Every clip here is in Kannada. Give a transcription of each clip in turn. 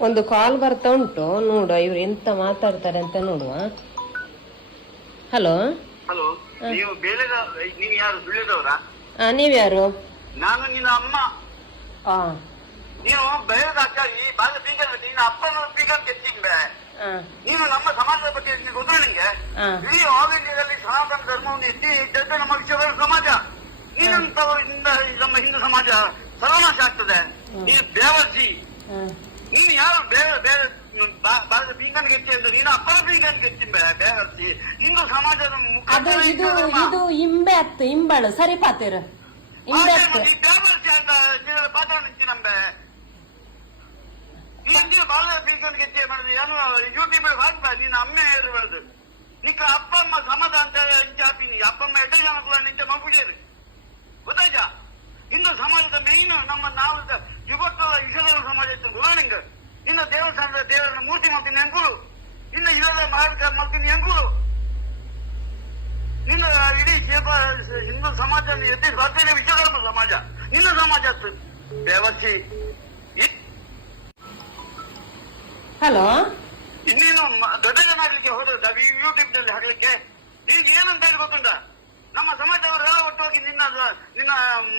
ಒಂದು ಕಾಲ್ ಬರ್ತಾ ಉಂಟು ನೋಡುವ ಇವ್ರು ಎಂತ ಮಾತಾಡ್ತಾರೆ ಅಂತ ನೋಡುವ. ಹಲೋ? ಹಲೋ ನೀವು ಬೇಲೆದ ನೀವು ಯಾರು ಸುಳ್ಳಿದವರ ನೀವ್ಯಾರು ನಾನು ನಿನ್ನ ಅಮ್ಮ. ಆ. ನೀವು ಬೇರೆದ ಈ ಭಾಗ ಬೀಗರ್ ನಿನ್ನ ಅಪ್ಪನ ಬೀಗರ್ ಆ, ನೀನು ನಮ್ಮ ಸಮಾಜದ ಬಗ್ಗೆ ನಿನಗೆ ಗೊತ್ತು ನಿಂಗೆ? ಆ. ಆಲ್ ಇಂಡಿಯಾದಲ್ಲಿ ಸನಾತನ ಧರ್ಮವನ್ನು ಎತ್ತಿ ನಮ್ಮ ವಿಶ್ವದ ಸಮಾಜ. ನೀನಂತವರಿಂದ ಈ ನಮ್ಮ ಹಿಂದೂ ಸಮಾಜ ಸರ್ವನಾಶ ಆಗ್ತದೆ. ಈ ದೇವರ್ಜಿ ಆ. ನೀನು ಯಾರು ಬೇರೆ ಬೇರೆ ಬಾಗ ಬೀಗನ್ ಗೆಚ್ಚಿ ಅಂದ್ರೆ ನೀನು ಅಪ್ಪನ ಬೀಗನ್ ಗೆಚ್ಚಿಂಬೆ ಬೇವರ್ಸಿ ಹಿಂದೂ ಸಮಾಜದ ಮುಖ ಅದು ಇದು ಇದು ಇಂಬೆ ಅತ್ತು ಇಂಬಳು ಸರಿ ಪಾತಿರು ಇಂಬೆ ಅತ್ತು ಬೇವರ್ಸಿ ಅಂತ ಪಾತ್ರ ನಂಬೆ ನೀನು ಬಾಳ ಬೀಗನ್ ಗೆಚ್ಚಿ ಮಾಡಿದ್ರೆ ಏನು ಯೂಟ್ಯೂಬ್ ಹಾಕ್ಬ ನೀನು ಅಮ್ಮ ಹೇಳುವುದು ನಿಕ್ಕ ಅಪ್ಪ ಅಮ್ಮ ಸಮದ ಮಾರ್ಗ ಮಾಡ್ತೀನಿ ಎಂಗುಳು ನಿನ್ನ ಇಡೀ ಶೇಪ ಹಿಂದೂ ಸಮಾಜ ಎತ್ತಿ ಸ್ವಾತಂತ್ರ್ಯ ವಿಶ್ವಕರ್ಮ ಸಮಾಜ. ನಿನ್ನ ಸಮಾಜ ಇ- ಹಲೋ? ಇನ್ನೇನು ದೊಡ್ಡ ಜನ ಆಗ್ಲಿಕ್ಕೆ ಹೋದ ಯೂಟ್ಯೂಬ್ನಲ್ಲಿ ಹಾಕ್ಲಿಕ್ಕೆ? ನೀನ್ ಏನಂತ ಹೇಳಿ ಗೊತ್ತುಂಟ? ನಮ್ಮ ಸಮಾಜದವರು ಎಲ್ಲ ಒಟ್ಟೋಗಿ ನಿನ್ನ ನಿನ್ನ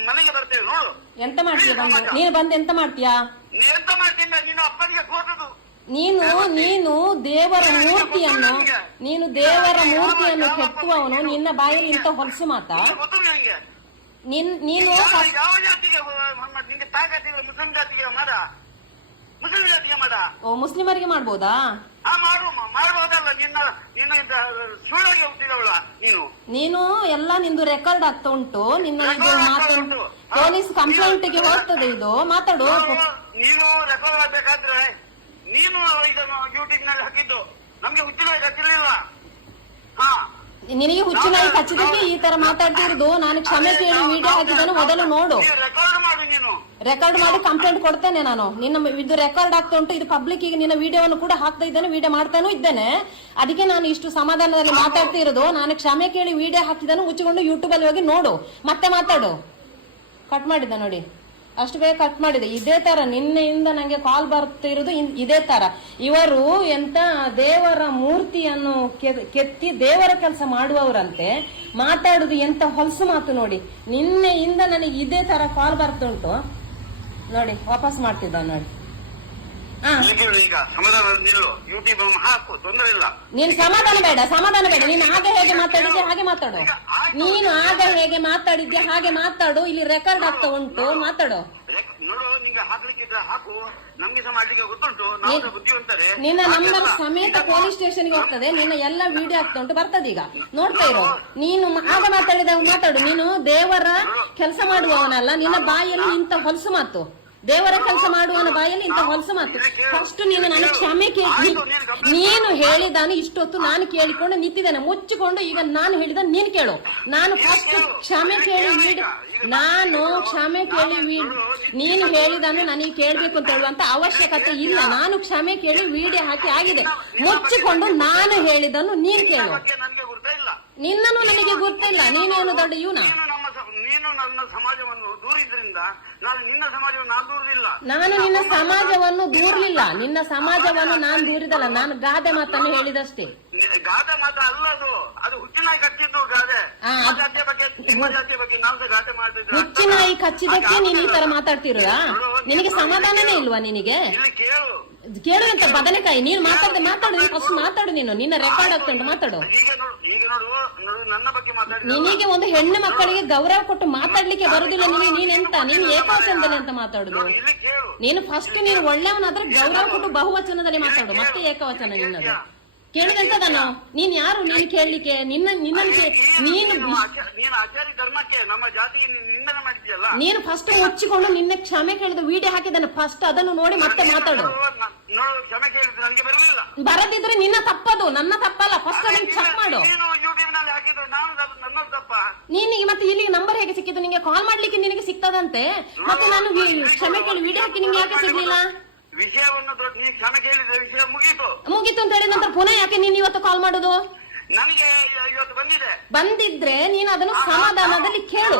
ಮನೆಗೆ ಬರ್ತೇವೆ ನೋಡು. ಎಂತ ಮಾಡ್ತೀಯ ನೀನು ಬಂದು? ಎಂತ ಮಾಡ್ತೀಯಾ? ನೀ ಎಂತ ಮಾಡ್ತೀನಿ ನೀನು ಅಪ್ಪನಿಗೆ ಸೋತದು ನೀನು ನೀನು ದೇವರ ಮೂರ್ತಿಯನ್ನು ನೀನು ದೇವರ ಮೂರ್ತಿಯನ್ನು ಕೆತ್ತುವವನು ನಿನ್ನ ಬಾಯಲ್ಲಿ ಇಂಥ ಹೊಲಸು ಮಾತ? ನಿನ್ ಓ ಮುಸ್ಲಿಮರಿಗೆ ಮಾಡ್ಬೋದಾ? ನೀನು. ಎಲ್ಲ ನಿಂದು ರೆಕಾರ್ಡ್ ಆಗ್ತಾ ಉಂಟು. ನಿನ್ನ ಇದು ಮಾತಾಡು ಪೊಲೀಸ್ ಕಂಪ್ಲೇಂಟ್ಗೆ ಹೋಗ್ತದೆ ಇದು. ಮಾತಾಡು. ನೀನು- ನೀನು ರೆಕಾರ್ಡ್ ಆಗ್ಬೇಕಾದ್ರೆ ನೀನು ಇದನ್ನು ಯೂಟ್ಯೂಬ್ನಲ್ಲಿ ಹಾಕಿದ್ದು. ನಮ್ಗೆ ಹುಚ್ಚಿನ ಹಚ್ಚಿರ್ಲಿಲ್ವಾ ಹಾ. ನಿನಗೆ ಹುಚ್ಚಿನಾಯಿ ಕಚ್ಚಿದಕ್ಕೆ ಈ ತರ ಮಾತಾಡ್ತಿರೋದು? ನಾನು ಕ್ಷಮೆ ಕೇಳಿ ವಿಡಿಯೋ ಹಾಕಿದನು ಮೊದಲು ನೋಡು. ರೆಕಾರ್ಡ್ ಮಾಡಿ ನೀನು. ರೆಕಾರ್ಡ್ ಮಾಡಿ ಕಂಪ್ಲೇಂಟ್ ಕೊಡ್ತೇನೆ ನಾನು. ನಿನ್ನ ಇದು ರೆಕಾರ್ಡ್ ಆಗ್ತಾ ಉಂಟು ಇದು ಪಬ್ಲಿಕ್ ಈಗ ನಿನ್ನ ವಿಡಿಯೋವನ್ನು ಕೂಡ ಹಾಕ್ತಾ ಇದ್ದಾನೆ ವಿಡಿಯೋ ಮಾಡ್ತಾನೂ ಇದ್ದೇನೆ. ಅದಕ್ಕೆ ನಾನು ಇಷ್ಟು ಸಮಾಧಾನದಲ್ಲಿ ಮಾತಾಡ್ತಾ ಇರೋದು ನಾನು ಕ್ಷಮೆ ಕೇಳಿ ವಿಡಿಯೋ ಹಾಕಿದ್ದಾನೆ ಮುಚ್ಚಿಕೊಂಡು ಯೂಟ್ಯೂಬ್ ಅಲ್ಲಿ ಹೋಗಿ ನೋಡು. ಮತ್ತೆ ಮಾತಾಡು. ಕಟ್ ಮಾಡಿದ್ದ ನೋಡಿ. ಅಷ್ಟು ಬೇಗ ಕಟ್ ಮಾಡಿದೆ. ಇದೇ ತರ ನಿನ್ನೆಯಿಂದ ನಂಗೆ ಕಾಲ್ ಬರ್ತಿರೋದು ಇದೇ ತರ. ಇವರು ಎಂತ ದೇವರ ಮೂರ್ತಿಯನ್ನು ಕೆತ್ತಿ ದೇವರ ಕೆಲಸ ಮಾಡುವವರಂತೆ ಮಾತಾಡುದು ಎಂತ ಹೊಲಸು ಮಾತು ನೋಡಿ. ನಿನ್ನೆಯಿಂದ ನನಗೆ ಇದೇ ತರ ಕಾಲ್ ಬರ್ತುಂಟು ನೋಡಿ, ವಾಪಸ್ ಮಾಡ್ತಿದ್ದ ನೋಡಿ. ಹಾ. ನಿಲ್ಲು ಈಗ ಸಮಾಧಾನ ನಿಲ್ಲು. ಯೂಟ್ಯೂಬ್ ಹಾಕು ತೊಂದರೆ ಇಲ್ಲ. ನೀನ್ ಸಮಾಧಾನ ಬೇಡ ಸಮಾಧಾನ ಬೇಡ. ನೀನು ಆಗ ಹೇಗೆ ಮಾತಾಡಿದ್ದೆ ಹಾಗೆ ಮಾತಾಡು. ನೀನು ಆಗ ಹೇಗೆ ಮಾತಾಡಿದ್ದೆ ಹಾಗೆ ಮಾತಾಡು. ಇಲ್ಲಿ ರೆಕಾರ್ಡ್ ಆಗ್ತಾ ಉಂಟು ಮಾತಾಡು. ನೋಡು ನಿಂಗೆ ಹಾಕ್ಲಿಕ್ಕಿದ್ರೆ ಹಾಕು. ನಮ್ಗೆ ಸಹ ಮಾಡ್ಲಿಕ್ಕೆ ಗೊತ್ತುಂಟು. ನಾವು ಸಹ ಬುದ್ಧಿವಂತರೆ. ನಿನ್ನ ನಂಬರ್ ಸಮೇತ ಪೊಲೀಸ್ ಸ್ಟೇಷನ್ಗೆ ಹೋಗ್ತದೆ. ನಿನ್ನ ಎಲ್ಲ ವಿಡಿಯೋ ಆಗ್ತಾ ಉಂಟು. ಬರ್ತದೆ ಈಗ. ನೋಡ್ತಾ ಇರೋ. ನೀನು ಆಗ ಮಾತಾಡಿದಾಗ ಮಾತಾಡು. ನೀನು ದೇವರ ಕೆಲಸ ಮಾಡುವವನಲ್ಲ. ನಿನ್ನ ಬಾಯಲ್ಲಿ ಇಂತ ಹೊಲಸು ಮಾತು. ದೇವರ ಕೆಲಸ ಮಾಡುವನ ಬಾಯಲ್ಲಿ ಇಂತ ಹೊಲಸ ಮಾತು. ಫಸ್ಟ್ ನೀನು ನನಗೆ ಕ್ಷಮೆ ಕೇಳಿ ನೀನು ಹೇಳಿದಾನು ಇಷ್ಟೊತ್ತು ನಾನು ಕೇಳಿಕೊಂಡು ನಿಂತಿದ್ದೇನೆ. ಮುಚ್ಚಿಕೊಂಡು ಈಗ ನಾನು ಹೇಳಿದ ನೀನು ಕೇಳು. ನಾನು ಫಸ್ಟ್ ಕ್ಷಮೆ ಕೇಳಿ ವೀಡ್ ನಾನು ಕ್ಷಮೆ ಕೇಳಿ ವೀಡ್ ನೀನು ಹೇಳಿದಾನು ನನಗೆ ಕೇಳಬೇಕು ಅಂತ ಹೇಳುವಂತ ಅವಶ್ಯಕತೆ ಇಲ್ಲ. ನಾನು ಕ್ಷಮೆ ಕೇಳಿ ವಿಡಿಯೋ ಹಾಕಿ ಆಗಿದೆ. ಮುಚ್ಚಿಕೊಂಡು ನಾನು ಹೇಳಿದನು ನೀನು ಕೇಳು. ನಿನ್ನನು ನನಗೆ ಗೊತ್ತಿಲ್ಲ ನೀನೇನು ದೊಡ್ಡ ಇವನ? ನೀನು ನನ್ನ ಸಮಾಜವನ್ನು ನಾನು ನಿನ್ನ ಸಮಾಜವನ್ನು ನಾನು ನಾನು ನಿನ್ನ ಸಮಾಜವನ್ನು ದೂರ್ಲಿಲ್ಲ. ನಿನ್ನ ಸಮಾಜವನ್ನು ನಾನು ದೂರಿದಲ್ಲ. ನಾನು ಗಾದೆ ಮಾತನ್ನು ಹೇಳಿದಷ್ಟೇ. ಗಾದೆ ಮಾತ ಅಲ್ಲ ಅದು. ಅದು ಹುಚ್ಚಿನಾಯಿ ಕಚ್ಚಿದ್ದು ಗಾದೆ. ಆ, ಅದು- ಜಾತಿಯ ಬಗ್ಗೆ ನಿಮ್ಮ ಜಾತಿಯ ಬಗ್ಗೆ ನಾವು ಸಹ ಗಾದೆ ಮಾಡಿದ್ರೆ ಹುಚ್ಚಿನಾಯಿ ಕಚ್ಚಿದಕ್ಕೆ ನೀನು ಈ ತರ ಮಾತಾಡ್ತಿರೋದಾ? ನಿನಗೆ ಸಮಾಧಾನನೇ ಇಲ್ವಾ ನಿನಗೆ? ಇಲ್ಲಿ ಕೇಳುವಂತ ಬದನೆಕಾಯಿ ನೀನು ಮಾತಾಡ್ದೆ ಮಾತಾಡು ನೀನು ಫಸ್ಟ್ ಮಾತಾಡು ನೀನು. ನಿನ್ನ ರೆಕಾರ್ಡ್ ಆಗ್ತುಂಟು ಮಾತಾಡು. ಈಗ ನೋಡು ಈಗ ನೋಡು ನೋಡು ನನ್ನ ಬಗ್ಗೆ ಮಾತಾಡಿ ನಿನಗೆ ಒಂದು ಹೆಣ್ಣು ಮಕ್ಕಳಿಗೆ ಗೌರವ ಕೊಟ್ಟು ಮಾತಾಡ್ಲಿಕ್ಕೆ ಬರುದಿಲ್ಲ ನಿನಗೆ ನೀನೆಂತ ನೀನ್ ಏಕವಚನದಲ್ಲಿ ಅಂತ ಮಾತಾಡುದು? ಇಲ್ಲಿ ಕೇಳು. ನೀನು ಫಸ್ಟ್ ನೀನು ಒಳ್ಳೆಯವನಾದ್ರೆ ಗೌರವ ಕೊಟ್ಟು ಬಹುವಚನದಲ್ಲಿ ಮಾತಾಡು. ಮತ್ತೆ ಏಕವಚನ ನಿನ್ನದು? ಕೇಳುದಂತದನು? ನೀನ್ ಯಾರು? ನೀನು ಕೇಳಲಿಕ್ಕೆ ನಿನ್ನ ನಿನ್ನನ್ನು ನೀನು ನೀನು ಆಚಾ- ನೀನು ಆಚಾರ್ಯ ಧರ್ಮಕ್ಕೆ ನಮ್ಮ ಜಾತಿ ನಿಂದನೆ ಮಾಡಿದ್ಯಲ್ಲ? ನೀನು ಫಸ್ಟ್ ಮುಚ್ಚಿಕೊಂಡು ನಿನ್ನ ಕ್ಷಮೆ ಕೇಳಿದ ವಿಡಿಯೋ ಹಾಕಿದ್ದಾನೆ ಫಸ್ಟ್ ಅದನ್ನು ನೋಡಿ ಮತ್ತೆ ಮಾತಾಡು. ನೋಡು, ಕ್ಷಮೆ ಕೇಳಿದ್ರೆ ನನಗೆ ಬರಲಿಲ್ಲ. ಬರದಿದ್ರೆ ನಿನ್ನ ತಪ್ಪದು ನನ್ನ ತಪ್ಪಲ್ಲ. ಫಸ್ಟ್ ಅದನ್ನು ಚೆಕ್ ಮಾಡು. ನೀನು ಯೂಟ್ಯೂಬ್ನಲ್ಲಿ ಹಾಕಿದ್ರೆ ನಾನು ನನ್ನ ತಪ್ಪ. ನೀನಿಗೆ ಮತ್ತೆ ಇಲ್ಲಿ ನಂಬರ್ ಹೇಗೆ ಸಿಕ್ಕಿದ್ದು? ನಿಂಗೆ ಕಾಲ್ ಮಾಡ್ಲಿಕ್ಕೆ ನಿನಗೆ ಸಿಕ್ತದಂತೆ. ಮತ್ತೆ ನಾನು ಕ್ಷಮೆ ಕೇಳಿ ವಿಡಿಯೋ ಹಾಕಿ ನಿಂಗೆ ಯಾಕೆ ಸಿಗ್ಲಿಲ್ಲ? ವಿಷಯವನ್ನು ದೊಡ್ಡ ನೀ ಕ್ಷಮೆ ಕೇಳಿದ್ರೆ ವಿಷಯ ಮುಗೀತು. ಮುಗೀತು ಅಂತ ಹೇಳಿ ನಂತರ ಪುನಃ ಯಾಕೆ ನೀನ್ ಇವತ್ತು ಕಾಲ್ ಮಾಡುದು? ನನಗೆ ಇವತ್ತು ಬಂದಿದೆ. ಬಂದಿದ್ರೆ ನೀನು ಅದನ್ನು ಸಮಾಧಾನದಲ್ಲಿ ಕೇಳು.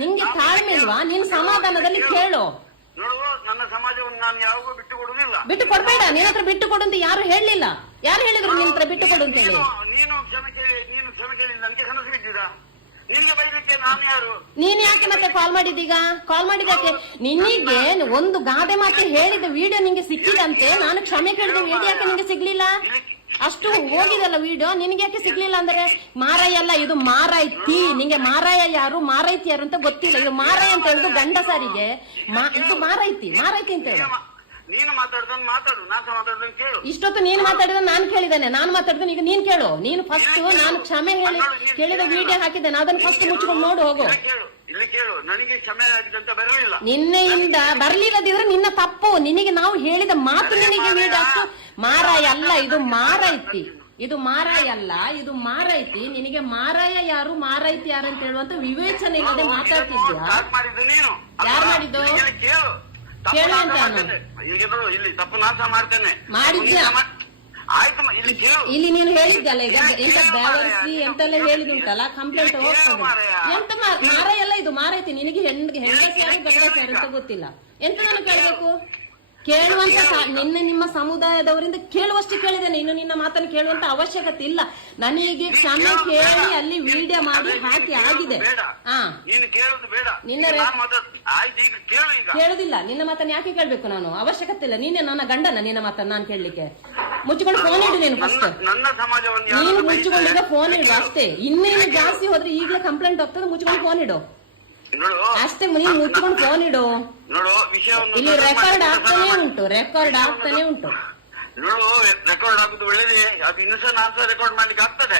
ನಿಂಗೆ ತಾಳ್ಮೆ ಇಲ್ವಾ ನೀನು ಸಮಾಧಾನದಲ್ಲಿ ಕೇಳು. ನನ್ನ ಸಮಾಜವನ್ನು ನಾನು ಯಾವಾಗೂ ಬಿಟ್ಟು ಕೊಡುವುದಿಲ್ಲ. ಬಿಟ್ಟು ಕೊಡ್ಬೇಡ. ನಿನ್ನ ಹತ್ರ ಬಿಟ್ಟು ಕೊಡು ಅಂತ ಯಾರು ಹೇಳಲಿಲ್ಲ. ಯಾರು ಹೇಳಿದ್ರು ನಿನ್ನ ಹತ್ರ ಬಿಟ್ಟು ಕೊಡು ಅಂತ ಹೇಳಿ? ನೀನು ಕ್ಷಮ ಕೇಳಿ ನೀನು ಕ್ಷಮೆ ಕೇಳಿ ನನಗೆ ಕನಸು ಬಿದ್ದೀರಾ ನಾನು ಯಾಕೆ ಮತ್ತೆ ಕಾಲ್ ಮಾಡಿದೀಗ ಕಾಲ್ ಮಾಡಿದಕ್ಕೆ ನಿನ್ನಿಗೆ ಒಂದು ಗಾದೆ ಮಾತೆ ಹೇಳಿದ ವಿಡಿಯೋ ನಿಂಗೆ ಸಿಕ್ಕಿದಂತೆ ನಾನು ಕ್ಷಮೆ ಕೇಳಿದ ವಿಡಿಯೋ ಯಾಕೆ ನಿಂಗೆ ಸಿಗ್ಲಿಲ್ಲ? ಅಷ್ಟು ಹೋಗಿದಲ್ಲ ವಿಡಿಯೋ ನಿನ್ಗೆ ಯಾಕೆ ಸಿಗ್ಲಿಲ್ಲ ಅಂದ್ರೆ ಮಾರಾಯ ಅಲ್ಲ ಇದು ಮಾರಾಯ್ತಿ. ನಿಂಗೆ ಮಾರಾಯ ಯಾರು ಮಾರೈತಿ ಯಾರು ಅಂತ ಗೊತ್ತಿಲ್ಲ. ಇದು ಮಾರಾಯ ಅಂತ ಹೇಳುದು ಗಂಡಸರಿಗೆ ಸಾರಿಗೆ. ಇದು ಮಾರೈತಿ ಮಾರಾಯ್ತಿ ಅಂತ ಹೇಳು. ನೀನು ಮಾತಾಡು ನಾಸ ಕೇಳು. ಇಷ್ಟೊತ್ತು ನೀನ್ ಮಾತಾಡಿದ ನಾನು ಕೇಳಿದ್ದೇನೆ ನಾನು ಮಾತಾಡಿದ ಈಗ ನೀನ್ ಕೇಳು. ನೀನು ಫಸ್ಟ್ ನಾನು ಕ್ಷಮೆ ಹೇಳಿ ಕೇಳಿದ ವಿಡಿಯೋ ಹಾಕಿದ್ದೇನೆ ಅದನ್ನ ಫಸ್ಟ್ ಮುಚ್ಕೊಂಡು ನೋಡು ಹೋಗು. ಇಲ್ಲಿ ಕೇಳು. ಇಲ್ಲಿ ಕೇಳು. ನನಗೆ ಕ್ಷಮೆ ಆಗಿದಂತ ಬರಲಿಲ್ಲ. ನಿನ್ನೆಯಿಂದ ಬರ್ಲಿಲ್ಲದಿದ್ರೆ ನಿನ್ನ ತಪ್ಪು. ನಿನಗೆ ನಾವು ಹೇಳಿದ ಮಾತು ನಿನಗೆ ವಿಡಿಯೋ ಮಾರಾಯ ಅಲ್ಲ ಇದು ಮಾರೈತಿ ಇದು ಮಾರಾಯ ಅಲ್ಲ ಇದು ಮಾರೈತಿ ನಿನಗೆ ಮಾರಾಯ ಯಾರು ಮಾರೈತಿ ಯಾರು ಅಂತ ಹೇಳುವಂತ ವಿವೇಚನೆ ಇಲ್ಲದೆ ಮಾತಾಡ್ತಿದ್ಯಾ? ಯಾರು ಮಾಡಿದ್ದು? ಇಲ್ಲಿ ಕೇಳು ತಪ್ಪು ಕೇಳು ನಾಶ ಅಂತ ನಾನು. ಮಾಡ್ತೇನೆ. ಇದು ಇಲ್ಲಿ ತಪ್ಪು ನಾಶ ಮಾಡ್ತೇನೆ. ಮಾಡಿದ್ಯಾ? ಆಯ್ತು ಮ- ಇಲ್ಲಿ ಕೇಳು. ಇಲ್ಲಿ ನೀನು ಹೇಳಿದ್ದಲ್ಲ ಈಗ ಎಂತ ಬ್ಯಾವರ್ಸಿ ಎಂತೆಲ್ಲ ಹೇಳಿದುಂಟಲ್ಲ ಕಂಪ್ಲೇಂಟ್ ಹೋಗ್ತದೆ. ಎಂತ ಮಾ- ಮಾರಾಯ ಅಲ್ಲ ಇದು ಮಾರೈತಿ ನಿನಗೆ ಯಾರು ಅಂತ ಗೊತ್ತಿಲ್ಲ. ಎಂತ ನಾನು ಕೇಳ್ಬೇಕು? ಕೇಳುವಂತ ನಿನ್ನ ನಿಮ್ಮ ಸಮುದಾಯದವರಿಂದ ಕೇಳುವಷ್ಟು ಕೇಳಿದ್ದೇನೆ. ಇನ್ನು ನಿನ್ನ ಮಾತನ್ನು ಕೇಳುವಂತ ಅವಶ್ಯಕತೆ ಇಲ್ಲ. ನನಗೆ ಕ್ಷಮೆ ಕೇಳಿ ಅಲ್ಲಿ ವಿಡಿಯೋ ಮಾಡಿ ಹಾಕಿ ಆಗಿದೆ. ನಿನ್ನ ಕೇಳುದಿಲ್ಲ. ನಿನ್ನ ಮಾತನ್ನ ಯಾಕೆ ಕೇಳ್ಬೇಕು ನಾನು? ಅವಶ್ಯಕತೆ ಇಲ್ಲ. ನೀನೆ ನನ್ನ ಗಂಡನ ನಿನ್ನ ಮಾತನ್ನ ನಾನು ಕೇಳಲಿಕ್ಕೆ. ಮುಚ್ಚಿಕೊಂಡು ಫೋನ್ ಇಡು ನೀನು ಫಸ್ಟ್ ನೀನು ಮುಚ್ಚಿಕೊಂಡು ಫೋನ್ ಇಡು ಅಷ್ಟೇ. ಇನ್ನೇನು ಜಾಸ್ತಿ ಹೋದ್ರೆ ಈಗಲೇ ಕಂಪ್ಲೇಂಟ್ ಹೋಗ್ತದೆ ಮುಚ್ಚಿಕೊಂಡು ಫೋನ್ ಇಡು. ಅಷ್ಟೇ ಮುನಿ ಮುಚ್ಕೊಂಡು ಫೋನ್ ಇಡು. ನೋಡು ವಿಷಯ ಇಲ್ಲಿ ರೆಕಾರ್ಡ್ ಆಗ್ತಾನೆ ಉಂಟು ರೆಕಾರ್ಡ್ ಆಗ್ತಾನೆ ಉಂಟು. ನೋಡು ರೆಕಾರ್ಡ್ ಆಗುದು ಒಳ್ಳೇದೇ ಅದು ಇನ್ನೂ ಸಹ ನಾನು ರೆಕಾರ್ಡ್ ಮಾಡ್ಲಿಕ್ಕೆ ಆಗ್ತದೆ.